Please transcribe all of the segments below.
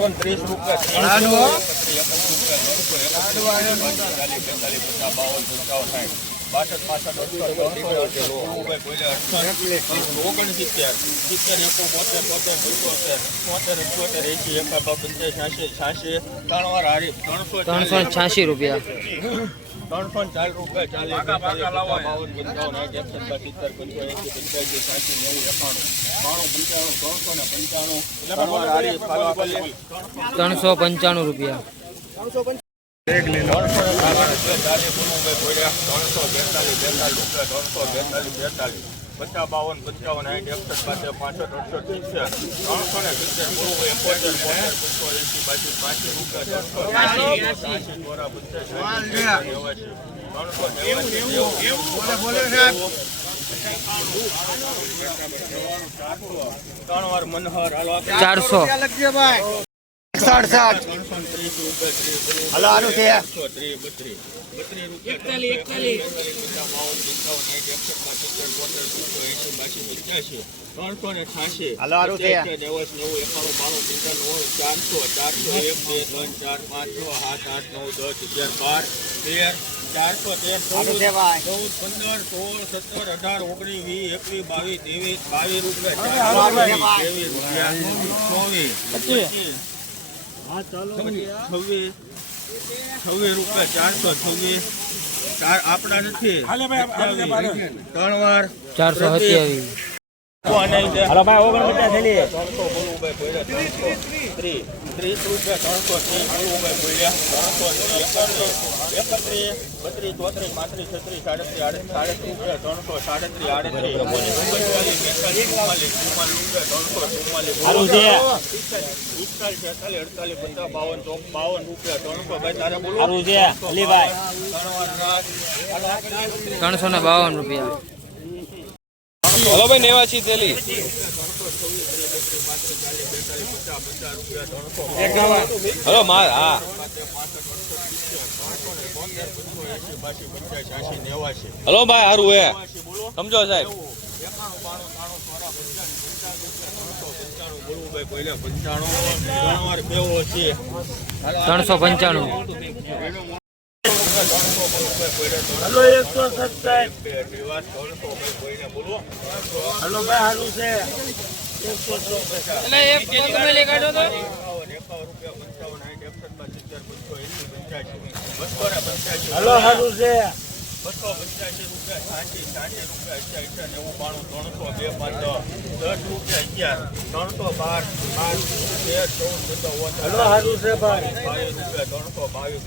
ને. ત્રીસ રૂપિયા ત્રણસો એકત્રીસ બાસઠ પાસઠ ઓગણસિત્તેર સિત્તેર એકસો બોતેર બોતેર પંચોતેર બોતેર અઠ્યોતેર એસી એકાબા પંચાસ છ્યાસી છ્યાસી ત્રણ વાર હારી ત્રણસો ત્રણસો છ્યાસી રૂપિયા. ત્રણસો ને રૂપિયા ચાલીસ બાવન પંચાવન સાઠ એકસઠ સિત્તેર પંચોએંસી પંચ્યાસી છ્યાસી નેવું એકાણું. બાણું પંચાણું ત્રણસો ને પંચાણું. ત્રણસો પંચાણું રૂપિયા. પચાસ બાવન પંચાવન સાઠ એકસઠ બાસઠ પાસઠ અડસઠ સિત્તેર ત્રણસો ને સિત્તેર ગુણુભાઈ એકોતેર બોતેર એસી બાસી પાંચી રૂપિયા ત્રણસો છ્યાસી ચોરા પંચાસ ત્રણસો ત્રણ વાર મનહર ચારસો સડસઠ ત્રણસો ને ત્રીસ રૂપિયા ત્રીસ ગુણુભાઈ હલો આનું છે ત્રણસો ને છે. નેવું નેવું એકાણું બાણું પંચાણું ચારસો ચારસો એક બે ત્રણ ચાર પાંચ છ સાત આઠ નવ દસ અગિયાર બાર તેર ચારસો તેર ચૌદ ચૌદ પંદર સોળ સત્તર અઢાર ઓગણીસ વીસ એકવીસ બાવીસ ત્રેવીસ બાવીસ રૂપિયા ચોવીસ છવ્વીસ છવ્વીસ રૂપિયા ચારસો છવ્વીસ. ચાર આપણા નથી. ત્રણ વાર ચારસો સત્યાવીસ. ત્રીસ રૂપિયા ત્રણસો ત્રીસ બોલવું ભાઈ ત્રણસો ત્રીસ એકત્રીસ એકત્રીસ બત્રીસ ચોત્રીસ પાંત્રીસ છત્રીસ સાડત્રીસ આડત્રીસ સાડત્રીસ રૂપિયા ત્રણસો સાડત્રીસ આડત્રીસ ઓગણચાલીસ બેતાલીસ ચુમ્માલીસ ચુમ્માલીસ રૂપિયા ત્રણસો ચુમ્માલીસ. પિસ્તાલીસ છેતાલીસ અડતાલીસ પચાસ બાવન બાવન રૂપિયા ત્રણસો. ભાઈ તારે બોલો. ત્રણસો ને બાવન રૂપિયા. હલો ભાઈ, નેવાસી થેલી. હલો, માર, હા. હલો ભાઈ, હારું હે. સમજો સાહેબ. ત્રણસો પંચાણું. હલો એકસો સત્તાવીસ હલો ભાઈ સારું છે. એકસો હલો સારું છે બસો પંચ્યાસી રૂપિયા છ્યાસી છ્યાસી રૂપિયા અઠ્યા નેવું બાણું ત્રણસો બે પાંચ દસ રૂપિયા અગિયાર ત્રણસો બાર બાર તેર ચૌદ પંદર હલો સારું છે ભાઈ. બાવીસ રૂપિયા ત્રણસો બાવીસ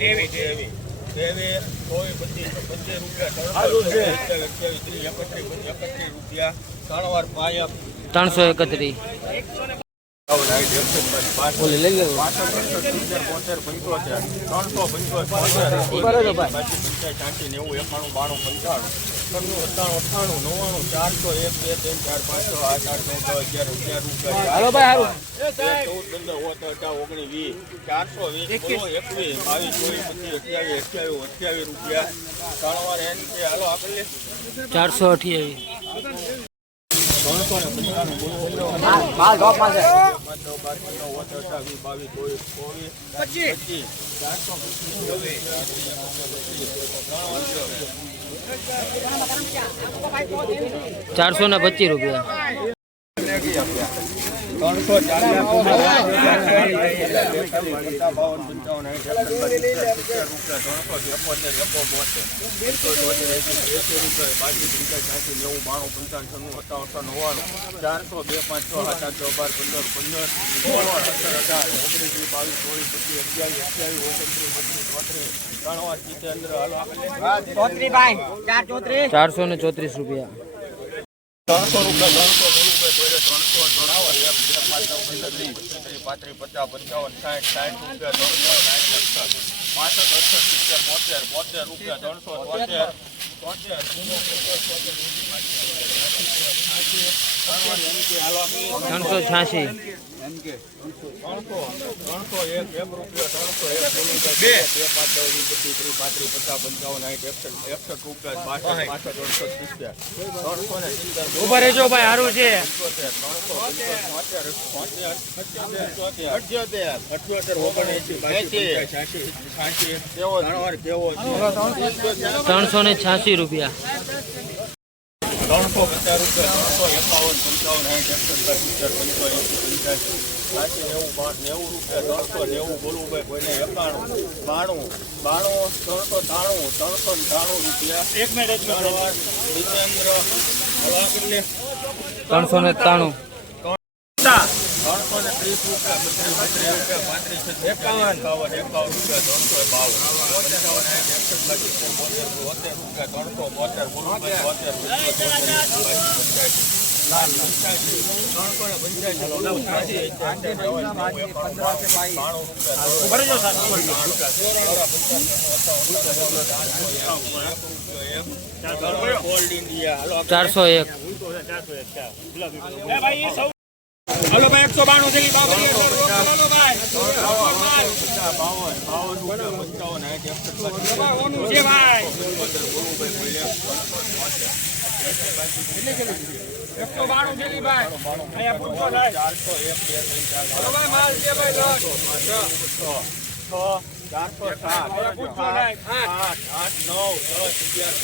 ત્રેવીસ ચોવીસ પચીસ પચીસ રૂપિયા ત્રણસો રૂપિયા ત્રણ વાર પાયા. ત્રણસો એકત્રીસ. ઓલી લઈ લો. નેવું એકાણું બાણું પંચાણું. અઠ્ઠાણું અઠ્ઠાણું નવ્વાણું ચારસો એક બે ત્રણ ચાર પાંચ છ આઠ આઠ નવ દસ અગિયાર અગિયાર રૂપિયા હાલો ભાઈ હારું. ચૌદ પંદર ઓતર અઢાર ઓગણીસ વીસ ચારસો વીસ એકવીસ બાવીસ ચોવીસ પચીસ અઠ્યાવીસ. અઠ્યાવીસ અઠ્યાવીસ રૂપિયા ત્રણ વાર એમ છે હાલો આપણે ચારસો અઠ્યાવીસ. ચારસો ને પચીસ રૂપિયા. ત્રણસો ચારસો બે પાંચ છ સાત આઠ બાર પંદર પંદર સત્તર અઢાર ઓગણીસ બાવીસ ચોવીસ પચીસ અઠ્યાવીસ અઠ્યાવીસ ઓગણત્રીસ બત્રીસ ચોત્રીસ ત્રણ ચારસો ને ચોત્રીસ રૂપિયા. ત્રણસો રૂપિયા, ત્રણસો ભાઈ કોઈને ત્રણસો જણાવો એક બે પાંચ નવ પંદર, વીસ. પાંત્રીસ, પચાસ, પંચાવન, સાઠ સાઠ રૂપિયા, ત્રણસો, સાઠ અડસઠ પાસઠ, અડસઠ, સિત્તેર, બોતેર બોતેર રૂપિયા, ત્રણસો તોતેર ત્રણસો છ્યાસી. ને ઊભા રહેજો ભાઈ સારું છે. ત્રણસો પચાસ, છ્યાસી, છ્યાસી રૂપિયા. ત્રણસો પચાસ રૂપિયા ત્રણસો એકાવન પંચાવન સાઠ એકસઠ સિત્તેર પંચોએંસી પંચ્યાસી સાચી નેવું પાંચ નેવું રૂપિયા ત્રણસો નેવું બોલવું ભાઈ કોઈને એકાણું બાણું બાણું ત્રણસો ત્રાણું ત્રણસો ને ત્રાણું રૂપિયા. એક મિનિટ જીતેન્દ્ર ત્રણસો ને ત્રાણું ને ત્રીસ રૂપિયા બત્રીસ બત્રીસ રૂપિયા પાંત્રીસ એકાવન એકાવન એકાવન રૂપિયા ત્રણસો બાવન પંચાવન સાઠ એકસઠ બોતેર બોતેર રૂપિયા ત્રણસો બોતેર ચારસો એક હલો ભાઈ એકસો બાણું થઈ બાવન રૂપિયા પંચાવન સાઠ ચારસો એક બે ત્રણ આઠ નવ દસ રૂપિયા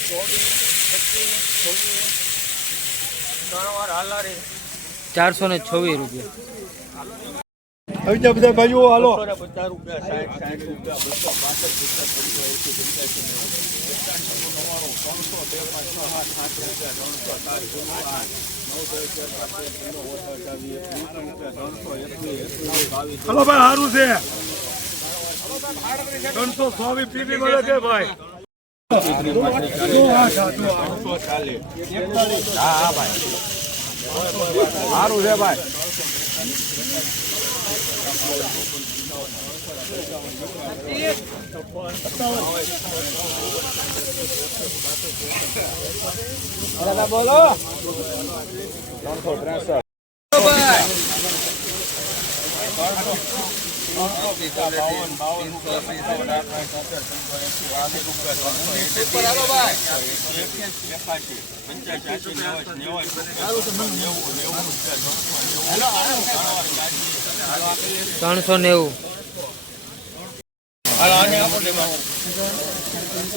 ચોવીસ પચીસ છવ્વીસ ત્રણ ચારસો ને છવ્વીસ રૂપિયા. બીજા બધા ભાઈઓ હાલો. પચાસ રૂપિયા સાઠ રૂપિયા બસો પાસઠ ત્રણસો પાંચ છ સાત સાત રૂપિયા ત્રણસો સાત જીરો આઠ બાવીસ હલો ભાઈ સારું છે. ત્રણસો સોવી પીપી મળે છે ભાઈ. સારું છે ભાઈ. બાસી રૂપિયા ત્રણસો એસી ત્રણસો નેવું. આને આપો દેમાં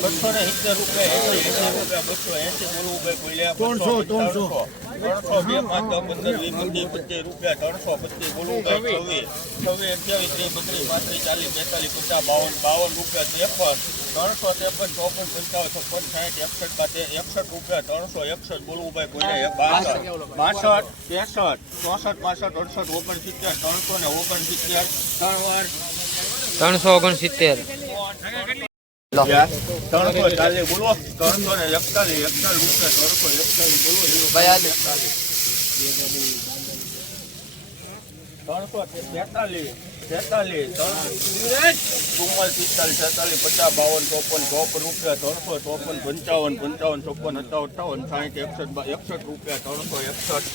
બસો ને સિત્તેર રૂપિયા એસી રૂપિયા બસો એસી બોલવું ભાઈ બોલ્યા ત્રણસો ત્રણસો. ત્રણસો બે પાંચ દસ પંદર વીસ પચીસ પચીસ રૂપિયા ત્રણસો પચીસ બોલવું ભાઈ છવ્વીસ. છવ્વીસ. અઠ્યાવીસ ત્રીસ બત્રીસ પાંત્રીસ ચાલીસ બેતાલીસ પચાસ બાવન બાવન રૂપિયા ત્રેપન. ત્રણસો ત્રેપન ચોપન પંચાવન છપ્પન સાઠ એકસઠ પાસે એકસઠ રૂપિયા ત્રણસો એકસઠ બોલવું ભાઈ બોલ્યા બાસઠ. ત્રેસઠ ચોસઠ પાસઠ અડસઠ ઓગણસિત્તેર ત્રણસો ને ઓગણસિત્તેર. ત્રણ વાર ત્રણસો ઓગણસિત્તેર. ત્રણસો તેતાલીસ તેતાલીસ ચુમ્માલીસ પિસ્તાલીસ છેતાલીસ પચાસ બાવન ચોપન ચોપન રૂપિયા ત્રણસો ચોપન પંચાવન પંચાવન ચોપન અઠાવન અઠાવન સાઠ એકસઠ એકસઠ રૂપિયા ત્રણસો એકસઠ